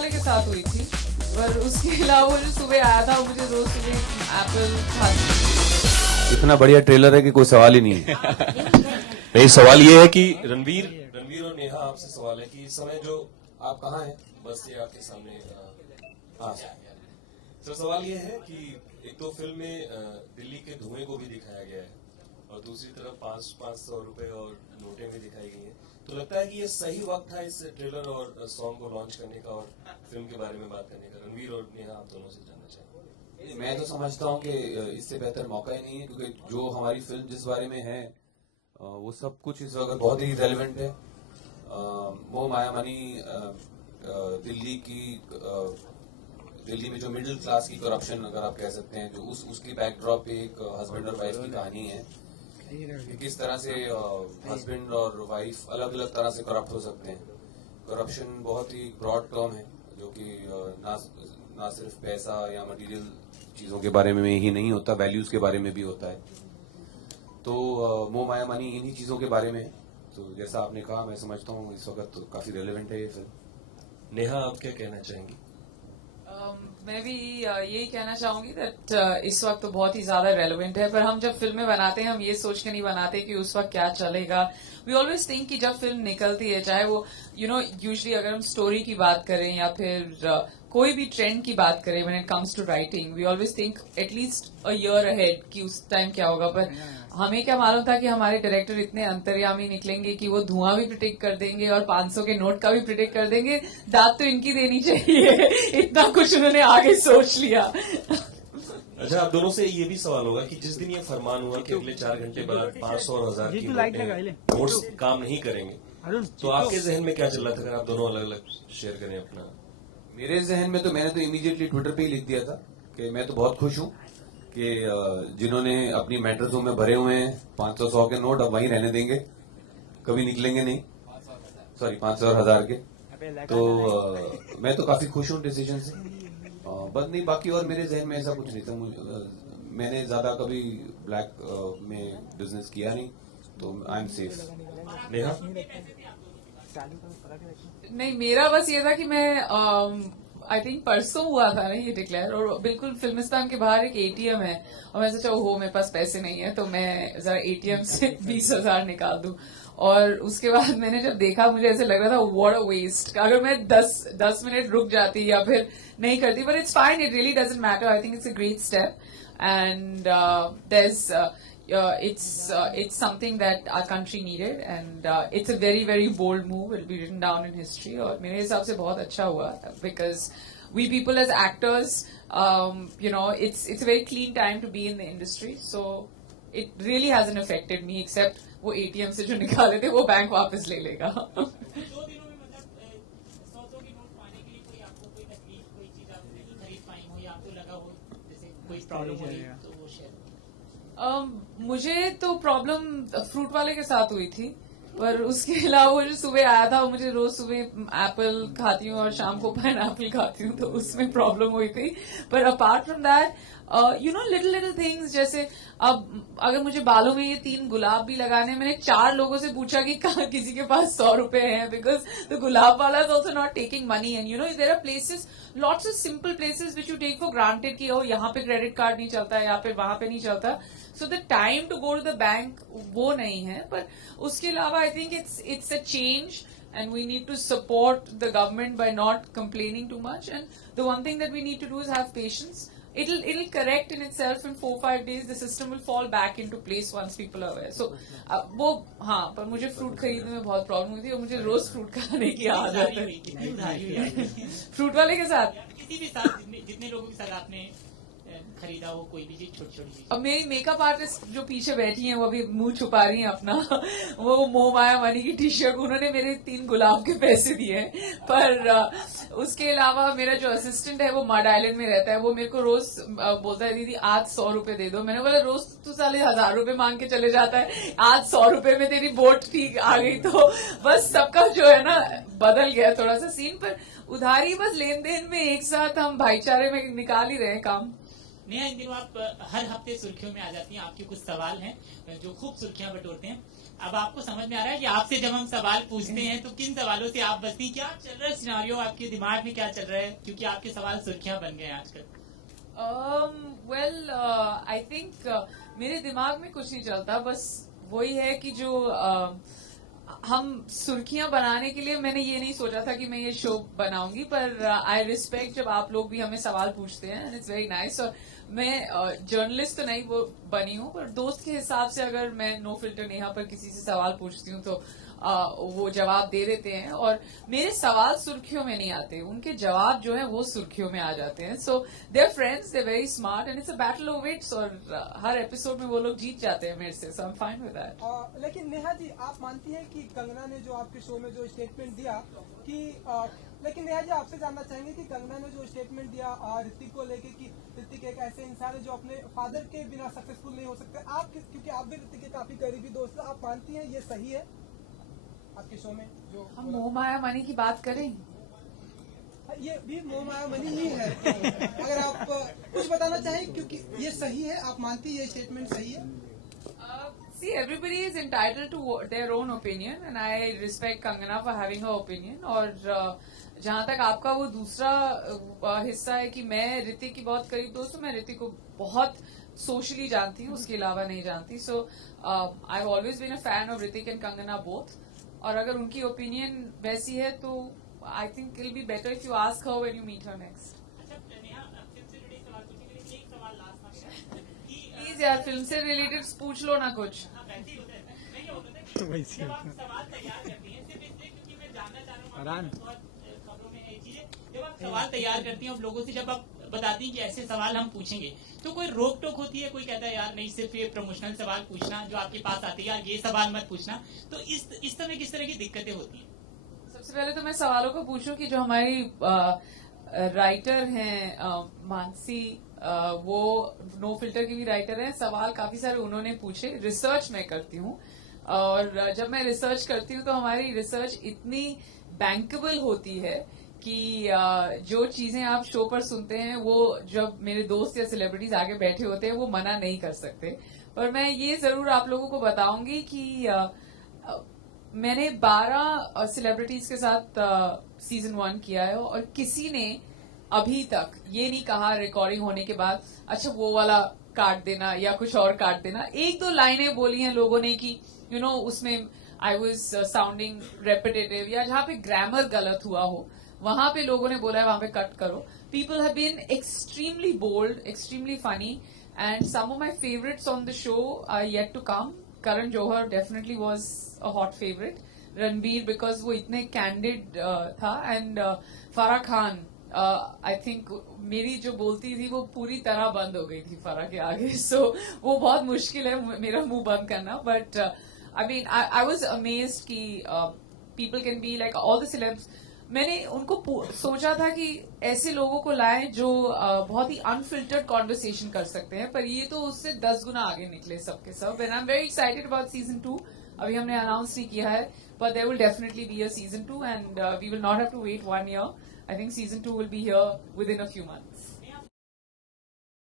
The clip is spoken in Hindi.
वाले के साथ हुई थी, पर उसके अलावा जो सुबह आया था मुझे रोज सुबह एप्पल खाती। इतना बढ़िया ट्रेलर है कि कोई सवाल ही नहीं है। नहीं, सवाल ये है कि रणवीर और नेहा, आपसे सवाल है कि इस समय जो आप कहाँ हैं, बस ये आपके सामने। हाँ सर, सवाल ये है कि एक तो फिल्म में दिल्ली के धुएं को भी दिखाया गया है और दूसरी तरफ 500 रुपए और नोटें भी दिखाई गई हैं, तो लगता है कि ये सही वक्त था इस ट्रेलर और सॉन्ग को लॉन्च करने का और फिल्म के बारे में बात करने का। रणवीर और नेहा, आप दोनों से जानना चाहेंगे। मैं तो समझता हूँ कि इससे बेहतर मौका ही नहीं है, क्योंकि जो हमारी फिल्म जिस बारे में है वो सब कुछ इस वक्त बहुत ही रेलेवेंट है। मोह माया मनी दिल्ली में जो मिडिल क्लास की करप्शन, अगर आप कह सकते हैं, जो उसकी बैकड्रॉप पे एक हस्बैंड और वाइफ की कहानी है कि किस तरह से हस्बैंड और वाइफ अलग अलग तरह से करप्ट हो सकते हैं। करप्शन बहुत ही ब्रॉड टर्म है, जो कि ना सिर्फ पैसा या मटेरियल चीजों के बारे में ही नहीं होता, वैल्यूज के बारे में भी होता है। तो मोह माया मनी इन्हीं चीजों के बारे में है। तो जैसा आपने कहा, मैं समझता हूँ इस वक्त तो काफी रेलेवेंट है ये फिल्म। नेहा, आप क्या कहना चाहेंगी? मैं भी यही कहना चाहूंगी दैट इस वक्त तो बहुत ही ज्यादा रेलेवेंट है, पर हम जब फिल्में बनाते हैं हम ये सोच के नहीं बनाते कि उस वक्त क्या चलेगा। वी ऑलवेज थिंक कि जब फिल्म निकलती है, चाहे वो यूजुअली अगर हम स्टोरी की बात करें या फिर कोई भी ट्रेंड की बात करें, when it comes to writing we always think at least a year ahead कि उस टाइम क्या होगा। पर हमें क्या मालूम था कि हमारे डायरेक्टर इतने अंतर्यामी निकलेंगे कि वो धुआं भी प्रिडिक्ट कर देंगे और 500 के नोट का भी प्रिडिक्ट कर देंगे। दाद तो इनकी देनी चाहिए, इतना कुछ उन्होंने आगे सोच लिया। अच्छा, आप दोनों से ये भी सवाल होगा कि जिस दिन ये फरमान हुआ कि अगले 4 घंटे बाद 500 और 1000 की नोट्स काम नहीं करेंगे, तो आपके जहन में क्या चल रहा था? अगर आप दोनों अलग अलग शेयर करें अपना। मेरे जहन में तो मैंने तो इमीडिएटली ट्विटर पे ही लिख दिया था कि मैं तो बहुत खुश हूँ कि जिन्होंने अपनी मैट्रिक्सों में भरे हुए हैं 500-100 के नोट, अब वहीं रहने देंगे, कभी निकलेंगे नहीं। सॉरी, 500 और 1000 के। तो मैं तो काफी खुश हूँ डिसीजन से। बस नहीं, बाकी और मेरे जहन में ऐसा कुछ नहीं था। मैंने ज्यादा कभी ब्लैक में बिजनेस किया नहीं, तो आई एम सेफ। नेहा? नहीं, मेरा बस ये था कि मैं आई थिंक परसों हुआ था ना ये डिक्लेयर, और बिल्कुल फिल्मिस्तान के बाहर एक एटीएम है और मैं सोचा ओहो मेरे पास पैसे नहीं है तो मैं जरा एटीएम से 20,000 निकाल दूं। और उसके बाद मैंने जब देखा मुझे ऐसे लग रहा था व्हाट अ वेस्ट। अगर मैं 10 मिनट रुक जाती या फिर नहीं करती, but it's fine, it really doesn't matter. I think it's a great step and it's something that our country needed and it's a very very bold move. It will be written down in history और मेरे हिसाब से बहुत अच्छा हुआ because we people as actors it's a very clean time to be in the industry, so it really hasn't affected me except वो ATM से जो निकाले थे वो बैंक वापस ले लेगा। मुझे तो प्रॉब्लम फ्रूट वाले के साथ हुई थी, पर उसके अलावा जो सुबह आया था वो मुझे रोज सुबह एप्पल खाती हूँ और शाम को पाइनएप्पल खाती हूँ, तो उसमें प्रॉब्लम हुई थी। पर apart from that little things, जैसे अब अगर मुझे बालों में ये 3 गुलाब भी लगाने, मैंने 4 लोगों से पूछा कि कहाँ किसी के पास 100 रुपए हैं, बिकॉज द गुलाब वाला is also not taking money and there are places, lots of simple places which you take for granted कि यहाँ पे क्रेडिट कार्ड नहीं चलता है या फिर वहां पे नहीं चलता, so the time to go to the bank वो नहीं है। पर उसके अलावा I think it's a change and we need to support the government by not complaining too much, and the one thing that we need to do is have patience. It'll correct in itself in 4-5 days. The system will fall back into place once people are aware. So वो हाँ, पर मुझे फ्रूट खरीदने में बहुत प्रॉब्लम हुई थी और मुझे रोज फ्रूट खाने की आदत है। फ्रूट वाले के साथ, किसी भी साथ, जितने लोगों के साथ आपने खरीदा हो कोई भी चीज, छोटी छोटी चीज। अब मेरी मेकअप आर्टिस्ट जो पीछे बैठी हैं वो अभी मुंह छुपा रही हैं अपना, वो मोह माया मनी की टी शर्ट, उन्होंने मेरे 3 गुलाब के पैसे दिए हैं। पर उसके अलावा मेरा जो असिस्टेंट है वो मड आइलैंड में रहता है, वो मेरे को रोज बोलता है दीदी आज 100 रुपए दे दो। मैंने बोला रोज तू साले 1000 रुपए मांग के चले जाता है, आज 100 रुपए में तेरी बोट ठीक आ गई। तो बस सबका जो है ना बदल गया थोड़ा सा सीन, पर उधारी बस लेन देन में एक साथ हम भाईचारे में निकाल ही रहे हैं काम। नेहा, इन दिनों आप हर हफ्ते सुर्खियों में आ जाती हैं, आपके कुछ सवाल हैं जो खूब सुर्खियां बटोरते हैं। अब आपको समझ में आ रहा है कि आपसे जब हम सवाल पूछते हैं तो किन सवालों से आप बचती, क्या चल रहा है सिनारियो, आपके दिमाग में क्या चल रहा है, क्योंकि आपके सवाल सुर्खियां बन गए हैं आजकल। वेल आई थिंक मेरे दिमाग में कुछ नहीं चलता, बस वही है कि जो हम सुर्खियां बनाने के लिए मैंने ये नहीं सोचा था कि मैं ये शो बनाऊंगी, पर आई रिस्पेक्ट जब आप लोग भी हमें सवाल पूछते हैं एंड इट्स वेरी नाइस। और मैं जर्नलिस्ट तो नहीं वो बनी हूँ, पर दोस्त के हिसाब से अगर मैं नो फिल्टर नेहा पर किसी से सवाल पूछती हूँ तो वो जवाब दे देते हैं। और मेरे सवाल सुर्खियों में नहीं आते, उनके जवाब जो है वो सुर्खियों में आ जाते हैं। So they are friends, they very smart and it's a battle of wits, और हर एपिसोड में वो लोग जीत जाते हैं मेरे से, so I am fine with that. लेकिन नेहा जी, आप मानती हैं कि कंगना ने जो आपके शो में जो स्टेटमेंट दिया कि लेकिन नेहा जी, आपसे जानना चाहेंगे कि कंगना ने जो स्टेटमेंट दिया ऋतिक को लेके कि ऋतिक एक ऐसे इंसान है जो अपने फादर के बिना सक्सेसफुल नहीं हो सकते, आप क्योंकि आप भी ऋतिक के काफी करीबी दोस्त हैं, आप मानती हैं ये सही है आपके शो में जो हम मोह माया मनी की बात करें? ये भी मोह माया मनी ही है। अगर आप कुछ बताना चाहें, क्योंकि ये सही है, आप मानती है ये स्टेटमेंट सही है? See, everybody is entitled to their own opinion and I respect Kangana for having her opinion. और जहां तक आपका वो दूसरा हिस्सा है कि मैं ऋतिक की बहुत करीब दोस्त हूँ, मैं ऋतिक को बहुत सोशली जानती हूँ, उसके अलावा नहीं जानती। So I have always been a fan of Hrithik and Kangana both. और अगर उनकी ओपिनियन वैसी है तो I think it will be better if you ask her when you meet her next. Please यार, फिल्म से रिलेटेड पूछ लो ना कुछ। जब आप सवाल तैयार करती हैं, सिर्फ इसलिए क्योंकि मैं जानना चाह रहा हूँ, बहुत खबरों में है चीजें, जब आप सवाल तैयार करती हैं और लोगों से जब आप बताती हैं कि ऐसे सवाल हम पूछेंगे, तो कोई रोक टोक होती है? कोई कहता है यार नहीं, सिर्फ ये प्रमोशनल सवाल पूछना जो आपके पास आते हैं, यार ये सवाल मत पूछना, तो इस समय किस तरह की दिक्कतें होती हैं? सबसे पहले तो मैं सवालों को पूछूं कि जो हमारी राइटर हैं मानसी, वो नो फिल्टर की भी राइटर हैं, सवाल काफी सारे उन्होंने पूछे। रिसर्च मैं करती हूँ, और जब मैं रिसर्च करती हूँ तो हमारी रिसर्च इतनी बैंकेबल होती है कि जो चीजें आप शो पर सुनते हैं वो जब मेरे दोस्त या सेलिब्रिटीज आगे बैठे होते हैं वो मना नहीं कर सकते। पर मैं ये जरूर आप लोगों को बताऊंगी कि मैंने 12 सेलिब्रिटीज के साथ सीजन 1 किया है, और किसी ने अभी तक ये नहीं कहा रिकॉर्डिंग होने के बाद अच्छा वो वाला काट देना या कुछ और काट देना। एक दो लाइनें बोली हैं लोगों ने कि यू नो उसमें आई वॉज साउंडिंग रेपिटेटिव, या जहां पे ग्रामर गलत हुआ हो वहां पे लोगों ने बोला है वहां पे कट करो। People have been extremely bold, extremely funny, and some of my favourites on the show are yet to come. Karan Johar definitely was a hot favourite, Ranbir because वो इतने कैंडिड था, and Farah Khan I think मेरी जो बोलती थी वो पूरी तरह बंद हो गई थी फराह के आगे। सो वो बहुत मुश्किल है मेरा मुंह बंद करना, but I mean I was amazed कि people can be like all the celebs. मैंने उनको सोचा था कि ऐसे लोगों को लाएं जो बहुत ही अनफिल्टर्ड कॉन्वर्सेशन कर सकते हैं, पर ये तो उससे 10 गुना आगे निकले सबके सब। And I am very excited about season 2। अभी हमने अनाउंस नहीं किया है, but there will definitely be a season 2, and we will not have to wait 1 year. I think season 2 will be here within a few months.